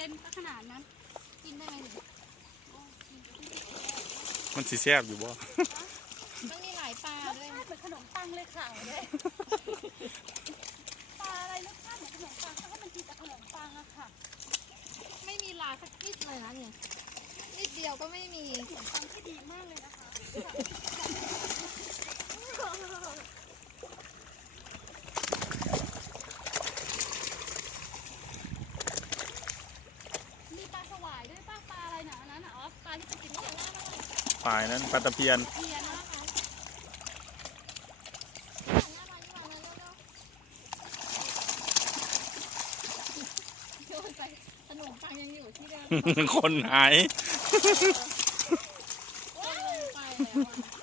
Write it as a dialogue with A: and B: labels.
A: นก็ขนาดนั้นกินได้ไหมเนี่ย
B: มันสีแซ่บอยู่บ่
A: มันมีหลายปลาด้วยเหมือนขนมปังเลยค่ะเลยปลาอะไรรสชาติเหมือนขนมปังถ้ามันกินกับขนมปังอะค่ะไม่มีลาสักนิดเลยนะเนี่ยนิดเดียวก็ไม่มีขนมปังที่ดีมากเลยนะคะมีปลาสวายด้วยปลาอะไรหนานั้นอ๋อปลาที่จะกินได้ยังไงบ้าง
B: ปลายนั้นปลาตะเพียน
A: เพียนนะคะโยนไปขนมปังยังอยู่ที่เดิม
B: คนหาย
A: ไปแล้ว